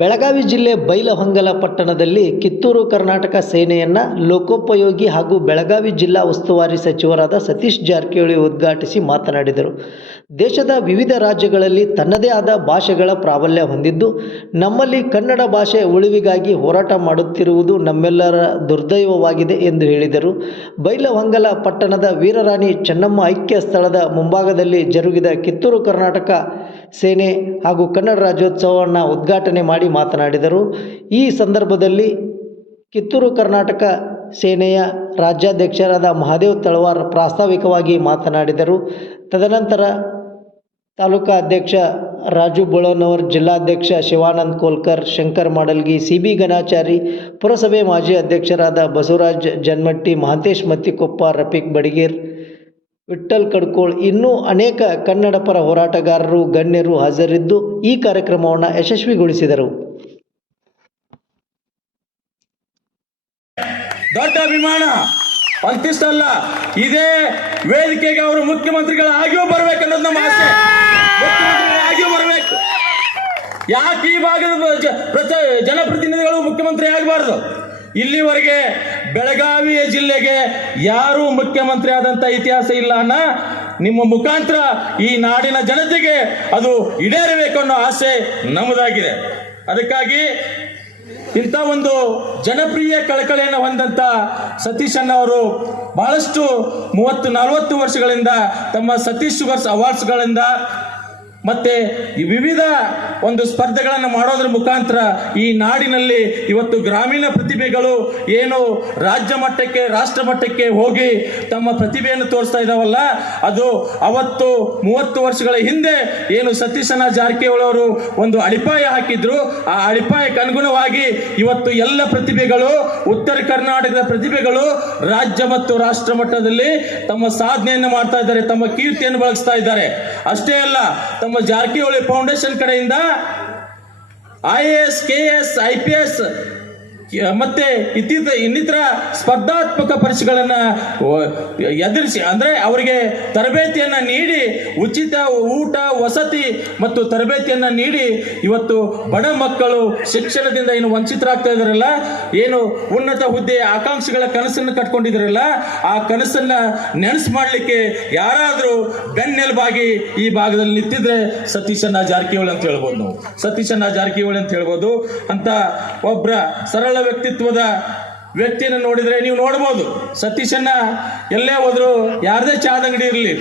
ಬೆಳಗಾವಿ ಜಿಲ್ಲೆ ಬೈಲಹೊಂಗಲ ಪಟ್ಟಣದಲ್ಲಿ ಕಿತ್ತೂರು ಕರ್ನಾಟಕ ಸೇನೆಯನ್ನು ಲೋಕೋಪಯೋಗಿ ಹಾಗೂ ಬೆಳಗಾವಿ ಜಿಲ್ಲಾ ಉಸ್ತುವಾರಿ ಸಚಿವರಾದ ಸತೀಶ್ ಜಾರಕಿಹೊಳಿ ಉದ್ಘಾಟಿಸಿ ಮಾತನಾಡಿದರು. ದೇಶದ ವಿವಿಧ ರಾಜ್ಯಗಳಲ್ಲಿ ತನ್ನದೇ ಆದ ಭಾಷೆಗಳ ಪ್ರಾಬಲ್ಯ ಹೊಂದಿದ್ದು, ನಮ್ಮಲ್ಲಿ ಕನ್ನಡ ಭಾಷೆ ಉಳಿವಿಗಾಗಿ ಹೋರಾಟ ಮಾಡುತ್ತಿರುವುದು ನಮ್ಮೆಲ್ಲರ ದುರ್ದೈವವಾಗಿದೆ ಎಂದು ಹೇಳಿದರು. ಬೈಲಹೊಂಗಲ ಪಟ್ಟಣದ ವೀರರಾಣಿ ಚೆನ್ನಮ್ಮ ಐಕ್ಯ ಸ್ಥಳದ ಮುಂಭಾಗದಲ್ಲಿ ಜರುಗಿದ ಕಿತ್ತೂರು ಕರ್ನಾಟಕ ಸೇನೆ ಹಾಗೂ ಕನ್ನಡ ರಾಜ್ಯೋತ್ಸವವನ್ನು ಉದ್ಘಾಟನೆ ಮಾಡಿ ಮಾತನಾಡಿದರು. ಈ ಸಂದರ್ಭದಲ್ಲಿ ಕಿತ್ತೂರು ಕರ್ನಾಟಕ ಸೇನೆಯ ರಾಜ್ಯಾಧ್ಯಕ್ಷರಾದ ಮಹಾದೇವ್ ತಳವಾರ್ ಪ್ರಾಸ್ತಾವಿಕವಾಗಿ ಮಾತನಾಡಿದರು. ತದನಂತರ ತಾಲೂಕಾ ಅಧ್ಯಕ್ಷ ರಾಜು ಬೋಳನವರ್, ಜಿಲ್ಲಾಧ್ಯಕ್ಷ ಶಿವಾನಂದ್ ಕೋಲ್ಕರ್, ಶಂಕರ್ ಮಾಡಲ್ಗಿ, ಸಿ.ಬಿ. ಗಣಾಚಾರಿ, ಪುರಸಭೆ ಮಾಜಿ ಅಧ್ಯಕ್ಷರಾದ ಬಸವರಾಜ್ ಜನ್ಮಟ್ಟಿ, ಮಹಾಂತೇಶ್ ಮತ್ತಿಕೊಪ್ಪ, ರಫೀಕ್ ಬಡಿಗೇರ್, ವಿಠ್ಠಲ್ ಕಡ್ಕೋಳ್ ಇನ್ನೂ ಅನೇಕ ಕನ್ನಡ ಪರ ಹೋರಾಟಗಾರರು ಗಣ್ಯರು ಹಾಜರಿದ್ದು ಈ ಕಾರ್ಯಕ್ರಮವನ್ನು ಯಶಸ್ವಿಗೊಳಿಸಿದರು. ದೊಡ್ಡ ಅಭಿಮಾನ ಅಂತಿಷ್ಟಲ್ಲ, ಇದೇ ವೇದಿಕೆಗೆ ಅವರು ಮುಖ್ಯಮಂತ್ರಿಗಳಾಗಿಯೂ ಬರಬೇಕನ್ನೋದು ನಮ್ಮ ಆಸೆ. ಮುಖ್ಯಮಂತ್ರಿಗಳಾಗಿಯೂ ಬರಬೇಕು. ಯಾಕೆ ಈ ಭಾಗದ ಜನಪ್ರತಿನಿಧಿಗಳು ಮುಖ್ಯಮಂತ್ರಿ ಆಗಬಾರ್ದು? ಇಲ್ಲಿವರೆಗೆ ಬೆಳಗಾವಿಯ ಜಿಲ್ಲೆಗೆ ಯಾರೂ ಮುಖ್ಯಮಂತ್ರಿ ಆದಂಥ ಇತಿಹಾಸ ಇಲ್ಲ ಅನ್ನ ನಿಮ್ಮ ಮುಖಾಂತರ ಈ ನಾಡಿನ ಜನತೆಗೆ ಅದು ಈಡೇರಬೇಕು ಅನ್ನೋ ಆಸೆ ನಮ್ಮದಾಗಿದೆ. ಅದಕ್ಕಾಗಿ ಇಂಥ ಒಂದು ಜನಪ್ರಿಯ ಕಳಕಳಿಯನ್ನು ಹೊಂದಂಥ ಸತೀಶ್ ಅಣ್ಣವರು ಬಹಳಷ್ಟು 30-40 ವರ್ಷಗಳಿಂದ ತಮ್ಮ ಸತೀಶ್ ಶುಗರ್ಸ್ ಅವಾರ್ಡ್ಸ್ಗಳಿಂದ ಮತ್ತೆ ಈ ವಿವಿಧ ಒಂದು ಸ್ಪರ್ಧೆಗಳನ್ನು ಮಾಡೋದ್ರ ಮುಖಾಂತರ ಈ ನಾಡಿನಲ್ಲಿ ಇವತ್ತು ಗ್ರಾಮೀಣ ಪ್ರತಿಭೆಗಳು ಏನು ರಾಜ್ಯ ಮಟ್ಟಕ್ಕೆ ರಾಷ್ಟ್ರ ಮಟ್ಟಕ್ಕೆ ಹೋಗಿ ತಮ್ಮ ಪ್ರತಿಭೆಯನ್ನು ತೋರಿಸ್ತಾ ಇದ್ದಾವಲ್ಲ, ಅದು ಅವತ್ತು 30 ವರ್ಷಗಳ ಹಿಂದೆ ಏನು ಸತೀಶಣ್ಣ ಜಾರಕಿಹೊಳಿ ಅವರು ಒಂದು ಅಡಿಪಾಯ ಹಾಕಿದ್ರು. ಆ ಅಡಿಪಾಯಕ್ಕೆ ಅನುಗುಣವಾಗಿ ಇವತ್ತು ಎಲ್ಲ ಪ್ರತಿಭೆಗಳು, ಉತ್ತರ ಕರ್ನಾಟಕದ ಪ್ರತಿಭೆಗಳು ರಾಜ್ಯ ಮತ್ತು ರಾಷ್ಟ್ರ ಮಟ್ಟದಲ್ಲಿ ತಮ್ಮ ಸಾಧನೆಯನ್ನು ಮಾಡ್ತಾ ಇದ್ದಾರೆ, ತಮ್ಮ ಕೀರ್ತಿಯನ್ನು ಬಳಸ್ತಾ ಇದ್ದಾರೆ. ಅಷ್ಟೇ ಅಲ್ಲ, ತಮ್ಮ ಜಾರಕಿಹೊಳಿ ಫೌಂಡೇಶನ್ ಕಡೆಯಿಂದ IAS, KS, IPS ಮತ್ತೆ ಇನ್ನಿತರ ಸ್ಪರ್ಧಾತ್ಮಕ ಪರೀಕ್ಷೆಗಳನ್ನು ಎದುರಿಸಿ ಅಂದರೆ ಅವರಿಗೆ ತರಬೇತಿಯನ್ನು ನೀಡಿ ಉಚಿತ ಊಟ, ವಸತಿ ಮತ್ತು ತರಬೇತಿಯನ್ನು ನೀಡಿ ಇವತ್ತು ಬಡ ಮಕ್ಕಳು ಶಿಕ್ಷಣದಿಂದ ಏನು ವಂಚಿತರಾಗ್ತಾ ಇದ್ದಾರಲ್ಲ, ಏನು ಉನ್ನತ ಹುದ್ದೆ ಆಕಾಂಕ್ಷೆಗಳ ಕನಸನ್ನು ಕಟ್ಕೊಂಡಿದ್ದಾರಲ್ಲ, ಆ ಕನಸನ್ನು ನೆನಸು ಮಾಡಲಿಕ್ಕೆ ಯಾರಾದರೂ ಬೆನ್ನೆಲುಬಾಗಿ ಈ ಭಾಗದಲ್ಲಿ ನಿಂತಿದ್ರೆ ಸತೀಶಣ್ಣ ಜಾರಕಿಹೊಳಿ ಅಂತ ಹೇಳ್ಬೋದು. ನಾವು ಸತೀಶಣ್ಣ ಜಾರಕಿಹೊಳಿ ಅಂತ ಹೇಳ್ಬೋದು. ಅಂತ ಒಬ್ಬರ ಸರಳ ವ್ಯಕ್ತಿತ್ವದ ವ್ಯಕ್ತಿಯನ್ನು ನೋಡಿದ್ರೆ ನೀವು ನೋಡ್ಬೋದು, ಸತೀಶಣ್ಣ ಎಲ್ಲೇ ಹೋದ್ರು ಯಾರದೇ ಚಾದ ಅಂಗಡಿ ಇರಲಿ,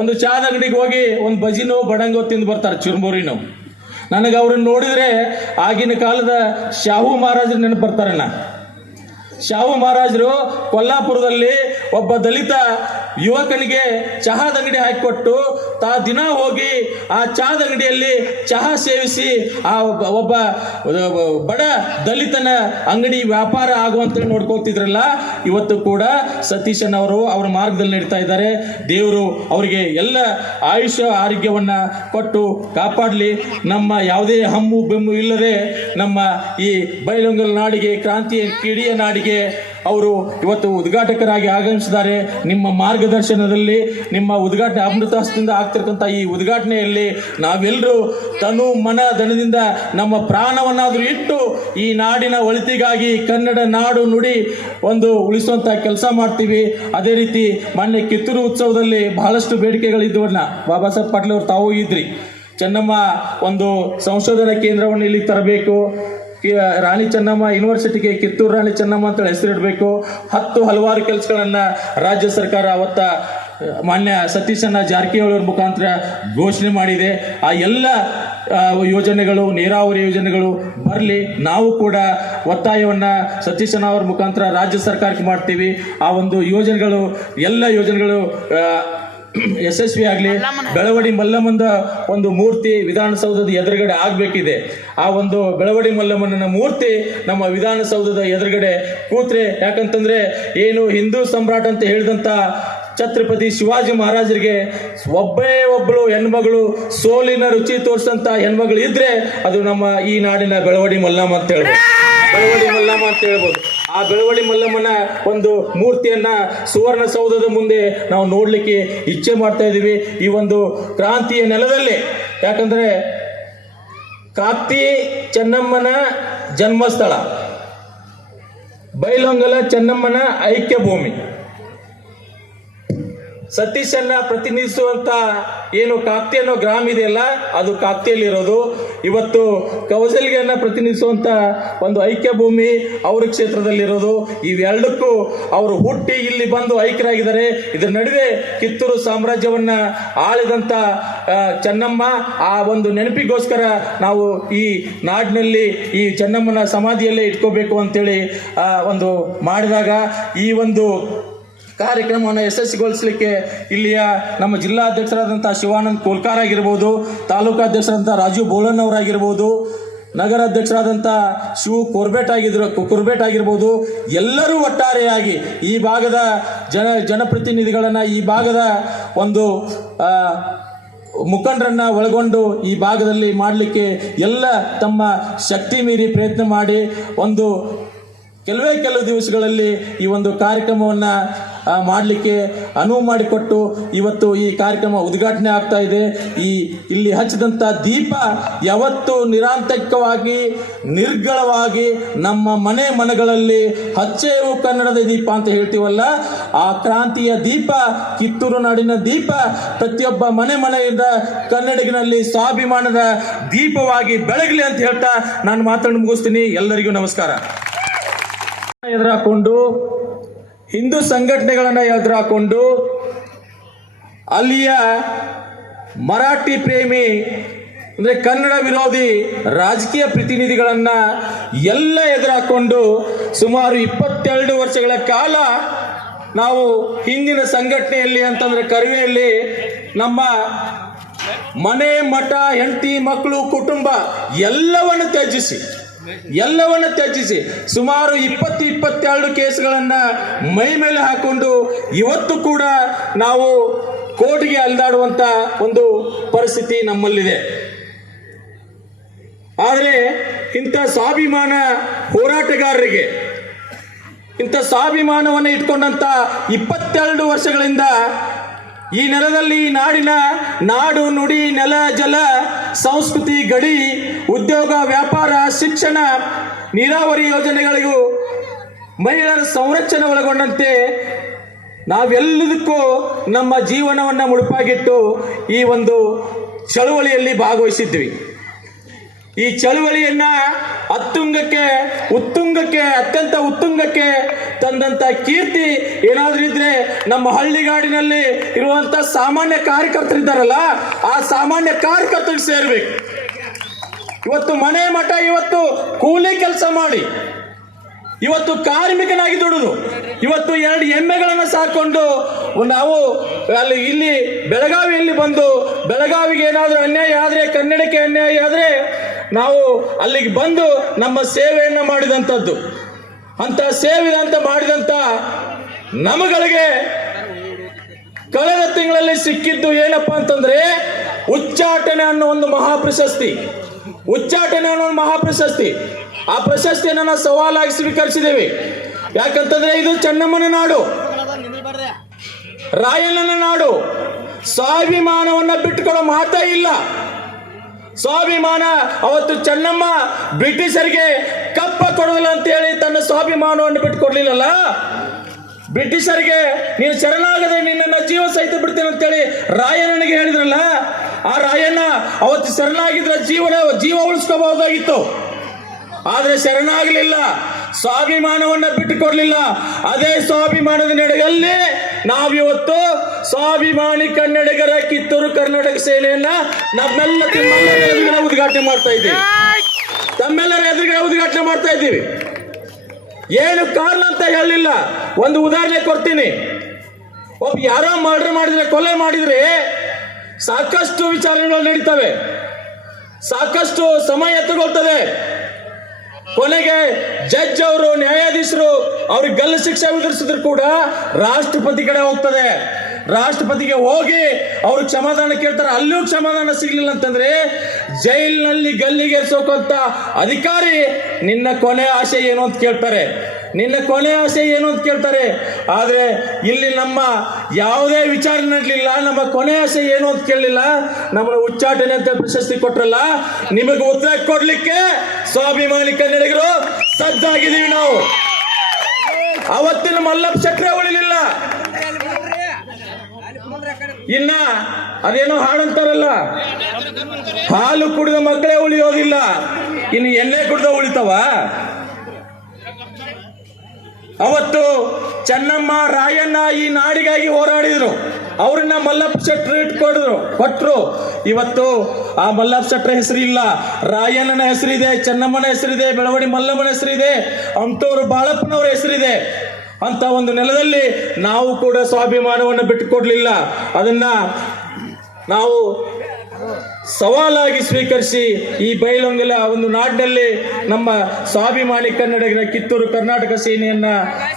ಒಂದು ಚಾದ ಅಂಗಡಿಗೆ ಹೋಗಿ ಒಂದು ಬಜಿನೋ ಬಡಂಗೋ ತಿಂದು ಬರ್ತಾರೆ, ಚುರುಮುರಿನೋ. ನನಗೆ ಅವ್ರನ್ನ ನೋಡಿದ್ರೆ ಆಗಿನ ಕಾಲದ ಶಾಹು ಮಹಾರಾಜರು ನೆನಪು ಬರ್ತಾರಣ್ಣ. ಶಾಹು ಮಹಾರಾಜರು ಕೊಲ್ಲಾಪುರದಲ್ಲಿ ಒಬ್ಬ ದಲಿತ ಯುವಕನಿಗೆ ಚಹಾದ ಅಂಗಡಿ ಹಾಕಿಕೊಟ್ಟು ದಿನ ಹೋಗಿ ಆ ಚಹಾದ ಅಂಗಡಿಯಲ್ಲಿ ಚಹಾ ಸೇವಿಸಿ ಆ ಒಬ್ಬ ಬಡ ದಲಿತನ ಅಂಗಡಿ ವ್ಯಾಪಾರ ಆಗುವಂತ ನೋಡ್ಕೊತಿದ್ರಲ್ಲ, ಇವತ್ತು ಕೂಡ ಸತೀಶಣ್ಣವರು ಅವರ ಮಾರ್ಗದಲ್ಲಿ ನಡೀತಾ ಇದ್ದಾರೆ. ದೇವರು ಅವರಿಗೆ ಎಲ್ಲ ಆಯುಷ್ಯ ಆರೋಗ್ಯವನ್ನ ಕೊಟ್ಟು ಕಾಪಾಡಲಿ. ನಮ್ಮ ಯಾವುದೇ ಹಮ್ಮು ಬೆಮ್ಮು ಇಲ್ಲದೆ ನಮ್ಮ ಈ ಬೈಲಹೊಂಗಲ ನಾಡಿಗೆ, ಕ್ರಾಂತಿಯ ಕಿಡಿಯ ನಾಡಿಗೆ ಅವರು ಇವತ್ತು ಉದ್ಘಾಟಕರಾಗಿ ಆಗಮಿಸಿದ್ದಾರೆ. ನಿಮ್ಮ ಮಾರ್ಗದರ್ಶನದಲ್ಲಿ, ನಿಮ್ಮ ಉದ್ಘಾಟನೆ ಅಮೃತಹಸ್ತದಿಂದ ಆಗ್ತಿರ್ತಕ್ಕಂಥ ಈ ಉದ್ಘಾಟನೆಯಲ್ಲಿ ನಾವೆಲ್ಲರೂ ತನು ಮನ ಧನದಿಂದ ನಮ್ಮ ಪ್ರಾಣವನ್ನಾದರೂ ಇಟ್ಟು ಈ ನಾಡಿನ ಒಳಿತಿಗಾಗಿ ಕನ್ನಡ ನಾಡು ನುಡಿ ಒಂದು ಉಳಿಸುವಂಥ ಕೆಲಸ ಮಾಡ್ತೀವಿ. ಅದೇ ರೀತಿ ಮೊನ್ನೆ ಕಿತ್ತೂರು ಉತ್ಸವದಲ್ಲಿ ಬಹಳಷ್ಟು ಬೇಡಿಕೆಗಳಿದ್ದವನ್ನ ಬಾಬಾ ಸಾಹೇಬ್ ಪಾಟೀಲ್ ಅವರು ತಾವು ಇದ್ರಿ. ಚೆನ್ನಮ್ಮ ಒಂದು ಸಂಶೋಧನಾ ಕೇಂದ್ರವನ್ನು ಇಲ್ಲಿ ತರಬೇಕು, ರಾಣಿ ಚೆನ್ನಮ್ಮ ಯೂನಿವರ್ಸಿಟಿಗೆ ಕಿತ್ತೂರು ರಾಣಿ ಚೆನ್ನಮ್ಮ ಅಂತ ಹೆಸರಿಡಬೇಕು, ಹಲವಾರು ಕೆಲಸಗಳನ್ನು ರಾಜ್ಯ ಸರ್ಕಾರ ಅವತ್ತ ಮಾನ್ಯ ಸತೀಶಣ್ಣ ಜಾರಕಿಹೊಳಿ ಮುಖಾಂತರ ಘೋಷಣೆ ಮಾಡಿದೆ. ಆ ಎಲ್ಲ ಯೋಜನೆಗಳು, ನೀರಾವರಿ ಯೋಜನೆಗಳು ಬರಲಿ. ನಾವು ಕೂಡ ಒತ್ತಾಯವನ್ನು ಸತೀಶಣ್ಣ ಅವರ ಮುಖಾಂತರ ರಾಜ್ಯ ಸರ್ಕಾರಕ್ಕೆ ಮಾಡ್ತೀವಿ. ಆ ಒಂದು ಯೋಜನೆಗಳು, ಎಲ್ಲ ಯೋಜನೆಗಳು ಯಶಸ್ವಿ ಆಗಲಿ. ಬೆಳವಡಿ ಮಲ್ಲಮ್ಮನ ಒಂದು ಮೂರ್ತಿ ವಿಧಾನಸೌಧದ ಎದುರುಗಡೆ ಆಗಬೇಕಿದೆ. ಆ ಒಂದು ಬೆಳವಡಿ ಮಲ್ಲಮ್ಮನ ಮೂರ್ತಿ ನಮ್ಮ ವಿಧಾನಸೌಧದ ಎದುರುಗಡೆ ಕೂತ್ರೆ, ಯಾಕಂತಂದ್ರೆ ಏನು ಹಿಂದೂ ಸಮ್ರಾಟ್ ಅಂತ ಹೇಳಿದಂಥ ಛತ್ರಪತಿ ಶಿವಾಜಿ ಮಹಾರಾಜರಿಗೆ ಒಬ್ಬಳು ಹೆಣ್ಮಗಳು, ಸೋಲಿನ ರುಚಿ ತೋರಿಸಂತ ಹೆಣ್ಮಗಳು ಇದ್ರೆ ಅದು ನಮ್ಮ ಈ ನಾಡಿನ ಬೆಳವಡಿ ಮಲ್ಲಮ್ಮ ಅಂತ ಹೇಳ್ಬೋದು. ಬೆಳವಡಿ ಮಲ್ಲಮ್ಮ ಅಂತ ಹೇಳ್ಬೋದು. ಆ ಬೆಳವಡಿ ಮಲ್ಲಮ್ಮನ ಒಂದು ಮೂರ್ತಿಯನ್ನ ಸುವರ್ಣಸೌಧದ ಮುಂದೆ ನಾವು ನೋಡ್ಲಿಕ್ಕೆ ಇಚ್ಛೆ ಮಾಡ್ತಾ ಇದ್ದೀವಿ ಈ ಒಂದು ಕ್ರಾಂತಿಯ ನೆಲದಲ್ಲಿ. ಯಾಕಂದ್ರೆ ಕಾಕ್ತಿ ಚೆನ್ನಮ್ಮನ ಜನ್ಮಸ್ಥಳ, ಬೈಲಹೊಂಗಲ ಚೆನ್ನಮ್ಮನ ಐಕ್ಯ ಭೂಮಿ, ಸತೀಶನ್ನ ಪ್ರತಿನಿಧಿಸುವಂತ ಏನು ಕಾಕ್ತಿ ಅನ್ನೋ ಗ್ರಾಮ ಇದೆಯಲ್ಲ ಅದು ಕಾಕ್ತಿಯಲ್ಲಿರೋದು. ಇವತ್ತು ಕೌಸಲ್ಗಿಯನ್ನ ಪ್ರತಿನಿಧಿಸುವಂತ ಒಂದು ಐಕ್ಯ ಭೂಮಿ ಅವ್ರ ಕ್ಷೇತ್ರದಲ್ಲಿರೋದು. ಇವೆರಡಕ್ಕೂ ಅವರು ಹುಟ್ಟಿ ಇಲ್ಲಿ ಬಂದು ಐಕ್ಯರಾಗಿದ್ದಾರೆ. ಇದರ ನಡುವೆ ಕಿತ್ತೂರು ಸಾಮ್ರಾಜ್ಯವನ್ನ ಆಳಿದಂತ ಚೆನ್ನಮ್ಮ ಆ ಒಂದು ನೆನಪಿಗೋಸ್ಕರ ನಾವು ಈ ನಾಡಿನಲ್ಲಿ ಈ ಚೆನ್ನಮ್ಮನ ಸಮಾಧಿಯಲ್ಲೇ ಇಟ್ಕೋಬೇಕು ಅಂತೇಳಿ ಒಂದು ಮಾಡಿದಾಗ ಈ ಒಂದು ಕಾರ್ಯಕ್ರಮವನ್ನು ಯಶಸ್ವಿಗೊಳಿಸಲಿಕ್ಕೆ ಇಲ್ಲಿಯ ನಮ್ಮ ಜಿಲ್ಲಾಧ್ಯಕ್ಷರಾದಂಥ ಶಿವಾನಂದ್ ಕೋಲ್ಕಾರ್ ಆಗಿರ್ಬೋದು, ತಾಲೂಕು ಅಧ್ಯಕ್ಷರಾದಂಥ ರಾಜು ಬೋಳನ್ ಅವರಾಗಿರ್ಬೋದು, ನಗರ ಅಧ್ಯಕ್ಷರಾದಂಥ ಶಿವು ಕುರ್ಬೇಟ್ ಆಗಿರ್ಬೋದು, ಎಲ್ಲರೂ ಒಟ್ಟಾರೆಯಾಗಿ ಈ ಭಾಗದ ಜನಪ್ರತಿನಿಧಿಗಳನ್ನು, ಈ ಭಾಗದ ಒಂದು ಮುಖಂಡರನ್ನ ಒಳಗೊಂಡು ಈ ಭಾಗದಲ್ಲಿ ಮಾಡಲಿಕ್ಕೆ ಎಲ್ಲ ತಮ್ಮ ಶಕ್ತಿ ಮೀರಿ ಪ್ರಯತ್ನ ಮಾಡಿ ಒಂದು ಕೆಲವು ದಿವಸಗಳಲ್ಲಿ ಈ ಒಂದು ಕಾರ್ಯಕ್ರಮವನ್ನು ಮಾಡಲಿಕ್ಕೆ ಅನುವು ಮಾಡಿಕೊಟ್ಟು ಇವತ್ತು ಈ ಕಾರ್ಯಕ್ರಮ ಉದ್ಘಾಟನೆ ಆಗ್ತಾ ಇದೆ. ಇಲ್ಲಿ ಹಚ್ಚಿದಂಥ ದೀಪ ಯಾವತ್ತು ನಿರಾಂತಕವಾಗಿ ನಿರ್ಗಳವಾಗಿ ನಮ್ಮ ಮನೆಗಳಲ್ಲಿ ಹಚ್ಚೇವು ಕನ್ನಡದ ದೀಪ ಅಂತ ಹೇಳ್ತೀವಲ್ಲ, ಆ ಕ್ರಾಂತಿಯ ದೀಪ, ಕಿತ್ತೂರು ನಾಡಿನ ದೀಪ ಪ್ರತಿಯೊಬ್ಬ ಮನೆಯಿಂದ ಕನ್ನಡಿಗನಲ್ಲಿ ಸ್ವಾಭಿಮಾನದ ದೀಪವಾಗಿ ಬೆಳಗಲಿ ಅಂತ ಹೇಳ್ತಾ ನಾನು ಮಾತನ್ನು ಮುಗಿಸ್ತೀನಿ. ಎಲ್ಲರಿಗೂ ನಮಸ್ಕಾರ. ಎದುರಾಕೊಂಡು ಹಿಂದೂ ಸಂಘಟನೆಗಳನ್ನು ಎದುರಾಕೊಂಡು ಅಲ್ಲಿಯ ಮರಾಠಿ ಪ್ರೇಮಿ ಅಂದರೆ ಕನ್ನಡ ವಿರೋಧಿ ರಾಜಕೀಯ ಪ್ರತಿನಿಧಿಗಳನ್ನು ಎಲ್ಲ ಎದುರಾಕೊಂಡು ಸುಮಾರು 22 ವರ್ಷಗಳ ಕಾಲ ನಾವು ಹಿಂದಿನ ಸಂಘಟನೆಯಲ್ಲಿ ಅಂತಂದರೆ ಕರಿವೆಯಲ್ಲಿ ನಮ್ಮ ಮನೆ ಮಠ ಹೆಂಡತಿ ಮಕ್ಕಳು ಕುಟುಂಬ ಎಲ್ಲವನ್ನು ತ್ಯಜಿಸಿ ಸುಮಾರು 22 ಕೇಸ್ಗಳನ್ನು ಮೈ ಮೇಲೆ ಹಾಕೊಂಡು ಇವತ್ತು ಕೂಡ ನಾವು ಕೋರ್ಟ್ಗೆ ಅಲ್ದಾಡುವಂತ ಒಂದು ಪರಿಸ್ಥಿತಿ ನಮ್ಮಲ್ಲಿದೆ. ಆದರೆ ಇಂಥ ಸ್ವಾಭಿಮಾನ ಹೋರಾಟಗಾರರಿಗೆ, ಇಂಥ ಸ್ವಾಭಿಮಾನವನ್ನು ಇಟ್ಕೊಂಡಂತ 22 ವರ್ಷಗಳಿಂದ ಈ ನೆಲದಲ್ಲಿ, ಈ ನಾಡು ನುಡಿ ನೆಲ ಜಲ ಸಂಸ್ಕೃತಿ ಗಡಿ ಉದ್ಯೋಗ ವ್ಯಾಪಾರ ಶಿಕ್ಷಣ ನೀರಾವರಿ ಯೋಜನೆಗಳಿಗೂ ಮಹಿಳೆಯರ ಸಂರಕ್ಷಣೆ ಒಳಗೊಂಡಂತೆ ನಾವೆಲ್ಲದಕ್ಕೂ ನಮ್ಮ ಜೀವನವನ್ನು ಮುಡುಪಾಗಿಟ್ಟು ಈ ಒಂದು ಚಳುವಳಿಯಲ್ಲಿ ಭಾಗವಹಿಸಿದ್ವಿ. ಈ ಚಳುವಳಿಯನ್ನ ಅತ್ಯಂತ ಉತ್ತುಂಗಕ್ಕೆ ತಂದಂತ ಕೀರ್ತಿ ಏನಾದ್ರೂ ಇದ್ರೆ ನಮ್ಮ ಹಳ್ಳಿಗಾಡಿನಲ್ಲಿ ಇರುವಂತ ಸಾಮಾನ್ಯ ಕಾರ್ಯಕರ್ತರಿದ್ದಾರಲ್ಲ, ಆ ಸಾಮಾನ್ಯ ಕಾರ್ಯಕರ್ತರಿಗೆ ಸೇರ್ಬೇಕು. ಇವತ್ತು ಮನೆ ಮಠ ಇವತ್ತು ಕೂಲಿ ಕೆಲಸ ಮಾಡಿ ಇವತ್ತು ಕಾರ್ಮಿಕನಾಗಿ ದುಡಿದು ಇವತ್ತು 2 ಎಮ್ಮೆಗಳನ್ನು ಸಾಕೊಂಡು ನಾವು ಇಲ್ಲಿ ಬೆಳಗಾವಿಯಲ್ಲಿ ಬಂದು ಬೆಳಗಾವಿಗೆ ಏನಾದರೂ ಅನ್ಯಾಯ ಆದರೆ, ಕನ್ನಡಕ್ಕೆ ಅನ್ಯಾಯ ಆದರೆ ನಾವು ಅಲ್ಲಿಗೆ ಬಂದು ನಮ್ಮ ಸೇವೆಯನ್ನು ಮಾಡಿದಂಥದ್ದು. ಅಂತ ಸೇವೆ ಅಂತ ಮಾಡಿದಂಥ ನಮಗಳಿಗೆ ಕಳೆದ ತಿಂಗಳಲ್ಲಿ ಸಿಕ್ಕಿದ್ದು ಏನಪ್ಪಾ ಅಂತಂದ್ರೆ ಉಚ್ಚಾಟನೆ ಅನ್ನೋ ಒಂದು ಮಹಾಪ್ರಶಸ್ತಿ. ಆ ಪ್ರಶಸ್ತಿಯನ್ನು ನಾವು ಸವಾಲಾಗಿ ಸ್ವೀಕರಿಸಿದ್ದೇವೆ. ಯಾಕಂತಂದ್ರೆ ಇದು ಚೆನ್ನಮ್ಮನ ನಾಡು, ರಾಯಣ್ಣನ ನಾಡು. ಸ್ವಾಭಿಮಾನವನ್ನ ಬಿಟ್ಟುಕೊಳ್ಳೋ ಮಾತೇ ಇಲ್ಲ. ಸ್ವಾಭಿಮಾನ ಅವತ್ತು ಚೆನ್ನಮ್ಮ ಬ್ರಿಟಿಷರಿಗೆ ಕಪ್ಪ ಕೊಡೋದಿಲ್ಲ ಅಂತ ಹೇಳಿ ತನ್ನ ಸ್ವಾಭಿಮಾನವನ್ನು ಬಿಟ್ಟುಕೊಡ್ಲಿಲ್ಲಲ್ಲ. ಬ್ರಿಟಿಷರಿಗೆ ನೀನು ಶರಣಾಗದೆ ನಿನ್ನನ್ನು ಜೀವ ಸಹಿತ ಬಿಡ್ತೇನೆ ಅಂತೇಳಿ ರಾಯಣ್ಣನಿಗೆ ಹೇಳಿದ್ರಲ್ಲ, ಆ ರಾಯಣ್ಣ ಅವತ್ತು ಶರಣಾಗಿದ್ರೆ ಜೀವ ಉಳಿಸ್ಕೋಬಹುದಾಗಿತ್ತು. ಆದ್ರೆ ಶರಣಾಗಲಿಲ್ಲ, ಸ್ವಾಭಿಮಾನವನ್ನ ಬಿಟ್ಟುಕೊಡ್ಲಿಲ್ಲ. ಅದೇ ಸ್ವಾಭಿಮಾನದ ನಡೆಯಲ್ಲಿ ನಾವಿವತ್ತು ಸ್ವಾಭಿಮಾನಿ ಕನ್ನಡಿಗರ ಕಿತ್ತೂರು ಕರ್ನಾಟಕ ಸೇನೆಯನ್ನ ತಮ್ಮೆಲ್ಲರ ಎದುರುಗಡೆ ಉದ್ಘಾಟನೆ ಮಾಡ್ತಾ ಇದ್ದೀವಿ. ಏನು ಕಾರಣ ಅಂತ ಹೇಳಿಲ್ಲ. ಒಂದು ಉದಾಹರಣೆ ಕೊಡ್ತೀನಿ. ಒಬ್ಬ ಯಾರೋ ಮರ್ಡರ್ ಮಾಡಿದ್ರೆ, ಕೊಲೆ ಮಾಡಿದ್ರೆ ಸಾಕಷ್ಟು ವಿಚಾರಣೆಗಳು ನಡೀತವೆ, ಸಾಕಷ್ಟು ಸಮಯ ತಗೊಳ್ತದೆ. ಕೊನೆಗೆ ಜಡ್ಜ್ ಅವರು, ನ್ಯಾಯಾಧೀಶರು ಅವ್ರಿಗೆ ಗಲ್ಲು ಶಿಕ್ಷೆ ವಿಧಿಸಿದ್ರು ಕೂಡ ರಾಷ್ಟ್ರಪತಿ ಕಡೆ ಹೋಗ್ತದೆ. ರಾಷ್ಟ್ರಪತಿಗೆ ಹೋಗಿ ಅವರು ಕ್ಷಮಾದಾನ ಕೇಳ್ತಾರೆ. ಅಲ್ಲೂ ಕ್ಷಮಾದಾನ ಸಿಗ್ಲಿಲ್ಲ ಅಂತಂದ್ರೆ ಜೈಲಿನಲ್ಲಿ ಗಲ್ಲಿಗೇರಿಸೋಕಂತ ಅಧಿಕಾರಿ ನಿನ್ನ ಕೊನೆ ಆಶೆ ಏನು ಅಂತ ಕೇಳ್ತಾರೆ. ನಿನ್ನ ಕೊನೆ ಆಸೆ ಏನು ಅಂತ ಕೇಳ್ತಾರೆ. ಆದರೆ ಇಲ್ಲಿ ನಮ್ಮ ಯಾವುದೇ ವಿಚಾರ ನಡಲಿಲ್ಲ, ನಮ್ಮ ಕೊನೆ ಆಸೆ ಏನು ಅಂತ ಕೇಳಲಿಲ್ಲ. ನಮ್ಮನ್ನು ಉಚ್ಚಾಟನೆ ಅಂತ ಪ್ರಶಸ್ತಿ ಕೊಟ್ರಲ್ಲ, ನಿಮಗೆ ಉತ್ತರ ಕೊಡ್ಲಿಕ್ಕೆ ಸ್ವಾಭಿಮಾನಿ ಕನ್ನಡಿಗರು ಸಜ್ಜಾಗಿದ್ದೀವಿ ನಾವು. ಅವತ್ತಿನ ಮಲ್ಲಪ್ಪ ಶೆಟ್ರೆ ಉಳಿಲಿಲ್ಲ. ಇನ್ನ ಅದೇನೋ ಹಾಡಂತಾರಲ್ಲ, ಹಾಲು ಕುಡಿದ ಮಕ್ಕಳೇ ಉಳಿಯೋದಿಲ್ಲ, ಇನ್ನು ಎಣ್ಣೆ ಕುಡಿದ ಉಳಿತಾವ. ಅವತ್ತು ಚೆನ್ನಮ್ಮ ರಾಯಣ್ಣ ಈ ನಾಡಿಗಾಗಿ ಹೋರಾಡಿದ್ರು, ಅವ್ರನ್ನ ಮಲ್ಲಪ್ಪ ಶೆಟ್ರು ಕೊಟ್ಟರು. ಇವತ್ತು ಆ ಮಲ್ಲಪ್ಪ ಶೆಟ್ರ ಹೆಸರಿಲ್ಲ, ರಾಯಣ್ಣನ ಹೆಸರಿದೆ, ಚೆನ್ನಮ್ಮನ ಹೆಸರಿದೆ, ಬೆಳವಡಿ ಮಲ್ಲಮ್ಮನ ಹೆಸರಿದೆ, ಅಂತವ್ರು ಬಾಳಪ್ಪನವರ ಹೆಸರಿದೆ. ಅಂತ ಒಂದು ನೆಲದಲ್ಲಿ ನಾವು ಕೂಡ ಸ್ವಾಭಿಮಾನವನ್ನು ಬಿಟ್ಟುಕೊಡ್ಲಿಲ್ಲ. ಅದನ್ನ ನಾವು ಸವಾಲಾಗಿ ಸ್ವೀಕರಿಸಿ ಈ ಬೈಲಹೊಂಗಲ ಒಂದು ನಾಡಿನಲ್ಲಿ ನಮ್ಮ ಸ್ವಾಭಿಮಾನಿ ಕನ್ನಡಿಗರ ಕಿತ್ತೂರು ಕರ್ನಾಟಕ ಸೇನೆಯನ್ನ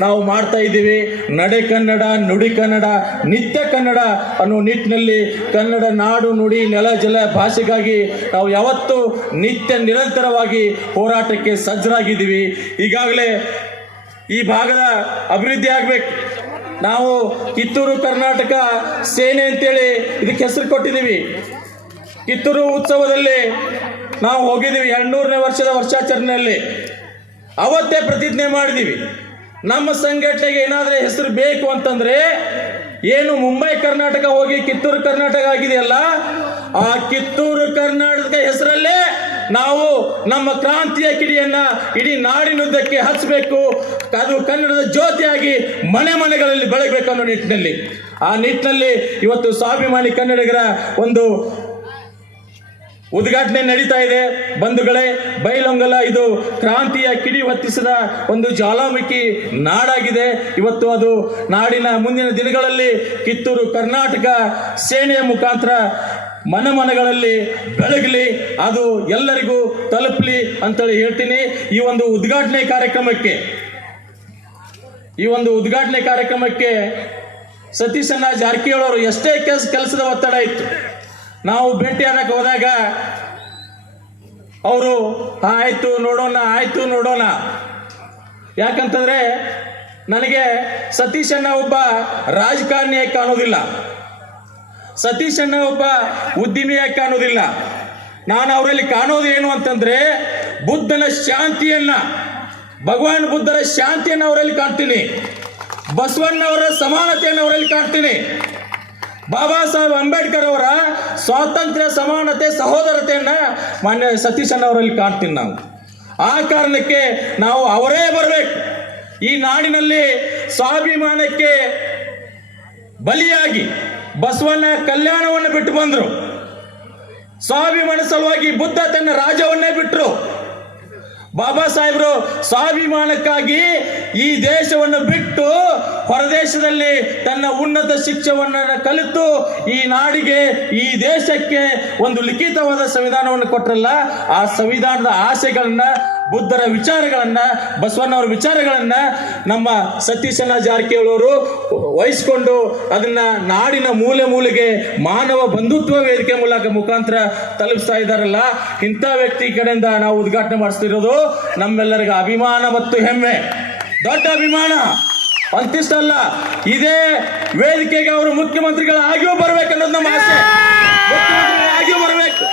ನಾವು ಮಾಡ್ತಾ ಇದ್ದೀವಿ. ನಡೆ ಕನ್ನಡ, ನುಡಿ ಕನ್ನಡ, ನಿತ್ಯ ಕನ್ನಡ ಅನ್ನೋ ನಿಟ್ಟಿನಲ್ಲಿ ಕನ್ನಡ ನಾಡು, ನುಡಿ, ನೆಲ, ಜಲ, ಭಾಷೆಗಾಗಿ ನಾವು ಯಾವತ್ತೂ ನಿತ್ಯ ನಿರಂತರವಾಗಿ ಹೋರಾಟಕ್ಕೆ ಸಜ್ಜರಾಗಿದ್ದೀವಿ. ಈಗಾಗಲೇ ಈ ಭಾಗದ ಅಭಿವೃದ್ಧಿ ಆಗಬೇಕು. ನಾವು ಕಿತ್ತೂರು ಕರ್ನಾಟಕ ಸೇನೆ ಅಂತೇಳಿ ಇದಕ್ಕೆ ಹೆಸರು ಕೊಟ್ಟಿದ್ದೀವಿ. ಕಿತ್ತೂರು ಉತ್ಸವದಲ್ಲಿ ನಾವು ಹೋಗಿದ್ದೀವಿ 200ನೇ ವರ್ಷದ ವರ್ಷಾಚರಣೆಯಲ್ಲಿ. ಅವತ್ತೇ ಪ್ರತಿಜ್ಞೆ ಮಾಡಿದ್ದೀವಿ, ನಮ್ಮ ಸಂಘಟನೆಗೆ ಏನಾದರೂ ಹೆಸರು ಬೇಕು ಅಂತಂದ್ರೆ, ಏನು ಮುಂಬೈ ಕರ್ನಾಟಕ ಹೋಗಿ ಕಿತ್ತೂರು ಕರ್ನಾಟಕ ಆಗಿದೆಯಲ್ಲ, ಆ ಕಿತ್ತೂರು ಕರ್ನಾಟಕ ಹೆಸರಲ್ಲೇ ನಾವು ನಮ್ಮ ಕ್ರಾಂತಿಯ ಕಿಡಿಯನ್ನ ಇಡೀ ನಾಡಿನುದ್ದಕ್ಕೆ ಹಚ್ಚಬೇಕು. ಅದು ಕನ್ನಡದ ಜ್ಯೋತಿಯಾಗಿ ಮನೆ ಮನೆಗಳಲ್ಲಿ ಬೆಳಗಬೇಕು ಅನ್ನೋ ನಿಟ್ಟಿನಲ್ಲಿ, ಆ ನಿಟ್ಟಿನಲ್ಲಿ ಇವತ್ತು ಸ್ವಾಭಿಮಾನಿ ಕನ್ನಡಿಗರ ಒಂದು ಉದ್ಘಾಟನೆ ನಡೀತಾ ಇದೆ. ಬಂಧುಗಳೇ, ಬೈಲಹೊಂಗಲ ಇದು ಕ್ರಾಂತಿಯ ಕಿಡಿ ಹೊತ್ತಿಸಿದ ಒಂದು ಜ್ವಾಲಾಮುಖಿ ನಾಡಾಗಿದೆ. ಇವತ್ತು ಅದು ನಾಡಿನ ಮುಂದಿನ ದಿನಗಳಲ್ಲಿ ಕಿತ್ತೂರು ಕರ್ನಾಟಕ ಸೇನೆಯ ಮುಖಾಂತರ ಮನೆ ಮನೆಗಳಲ್ಲಿ ಬೆಳಗಲಿ, ಅದು ಎಲ್ಲರಿಗೂ ತಲುಪಲಿ ಅಂತೇಳಿ ಹೇಳ್ತೀನಿ. ಈ ಒಂದು ಉದ್ಘಾಟನೆ ಕಾರ್ಯಕ್ರಮಕ್ಕೆ ಸತೀಶಣ್ಣ ಜಾರಕಿಹೊಳಿ ಅವರು ಎಷ್ಟೇ ಕೆಲಸದ ಒತ್ತಡ ಇತ್ತು, ನಾವು ಭೇಟಿಯಾಗಕ್ಕೆ ಹೋದಾಗ ಅವರು ಆಯ್ತು ನೋಡೋಣ. ಯಾಕಂತಂದ್ರೆ ನನಗೆ ಸತೀಶಣ್ಣ ಒಬ್ಬ ರಾಜಕಾರಣಿಯಾಗಿ ಕಾಣೋದಿಲ್ಲ, ಸತೀಶಣ್ಣ ಒಬ್ಬ ಉದ್ಯಮಿಯಾಗಿ ಕಾಣೋದಿಲ್ಲ. ನಾನು ಅವರಲ್ಲಿ ಕಾಣೋದು ಏನು ಅಂತಂದ್ರೆ ಬುದ್ಧನ ಶಾಂತಿಯನ್ನ, ಭಗವಾನ್ ಬುದ್ಧರ ಶಾಂತಿಯನ್ನು ಅವರಲ್ಲಿ ಕಾಣ್ತೀನಿ, ಬಸವಣ್ಣವರ ಸಮಾನತೆಯನ್ನು ಅವರಲ್ಲಿ ಕಾಣ್ತೀನಿ, ಬಾಬಾ ಸಾಹೇಬ್ ಅಂಬೇಡ್ಕರ್ ಅವರ ಸ್ವಾತಂತ್ರ್ಯ, ಸಮಾನತೆ, ಸಹೋದರತೆಯನ್ನ ಮಾನ್ಯ ಸತೀಶಣ್ಣ ಅವರಲ್ಲಿ ಕಾಣ್ತೀನಿ ನಾವು. ಆ ಕಾರಣಕ್ಕೆ ನಾವು ಅವರೇ ಬರಬೇಕು. ಈ ನಾಡಿನಲ್ಲಿ ಸ್ವಾಭಿಮಾನಕ್ಕೆ ಬಲಿಯಾಗಿ ಬಸವಣ್ಣ ಕಲ್ಯಾಣವನ್ನು ಬಿಟ್ಟು ಬಂದರು. ಸ್ವಾಭಿಮಾನ ಸಲುವಾಗಿ ಬುದ್ಧ ತನ್ನ ರಾಜ್ಯವನ್ನೇ ಬಿಟ್ಟರು. ಬಾಬಾ ಸಾಹೇಬರು ಸ್ವಾಭಿಮಾನಕ್ಕಾಗಿ ಈ ದೇಶವನ್ನು ಬಿಟ್ಟು ಹೊರದೇಶದಲ್ಲಿ ತನ್ನ ಉನ್ನತ ಶಿಕ್ಷಣವನ್ನು ಕಲಿತು ಈ ನಾಡಿಗೆ, ಈ ದೇಶಕ್ಕೆ ಒಂದು ಲಿಖಿತವಾದ ಸಂವಿಧಾನವನ್ನು ಕೊಟ್ಟರಲ್ಲ, ಆ ಸಂವಿಧಾನದ ಆಸೆಗಳನ್ನ, ಬುದ್ಧರ ವಿಚಾರಗಳನ್ನ, ಬಸವಣ್ಣವರ ವಿಚಾರಗಳನ್ನ ನಮ್ಮ ಸತೀಶಣ್ಣ ಜಾರಕಿಹೊಳಿ ಅವರು ವಹಿಸಿಕೊಂಡು ಅದನ್ನ ನಾಡಿನ ಮೂಲೆ ಮೂಲೆಗೆ ಮಾನವ ಬಂಧುತ್ವ ವೇದಿಕೆ ಮುಖಾಂತರ ತಲುಪಿಸ್ತಾ ಇದ್ದಾರಲ್ಲ, ಇಂಥ ವ್ಯಕ್ತಿ ಕಡೆಯಿಂದ ನಾವು ಉದ್ಘಾಟನೆ ಮಾಡಿಸ್ತಿರೋದು ನಮ್ಮೆಲ್ಲರಿಗೂ ಅಭಿಮಾನ ಮತ್ತು ಹೆಮ್ಮೆ, ದೊಡ್ಡ ಅಭಿಮಾನ. ಅಂತಿಷ್ಟಲ್ಲ, ಇದೇ ವೇದಿಕೆಗೆ ಅವರು ಮುಖ್ಯಮಂತ್ರಿಗಳಾಗಿಯೂ ಬರಬೇಕನ್ನೋದು ನಮ್ಮ ಆಸೆ, ಮುಖ್ಯಮಂತ್ರಿಗಳಾಗಿಯೂ ಬರಬೇಕು.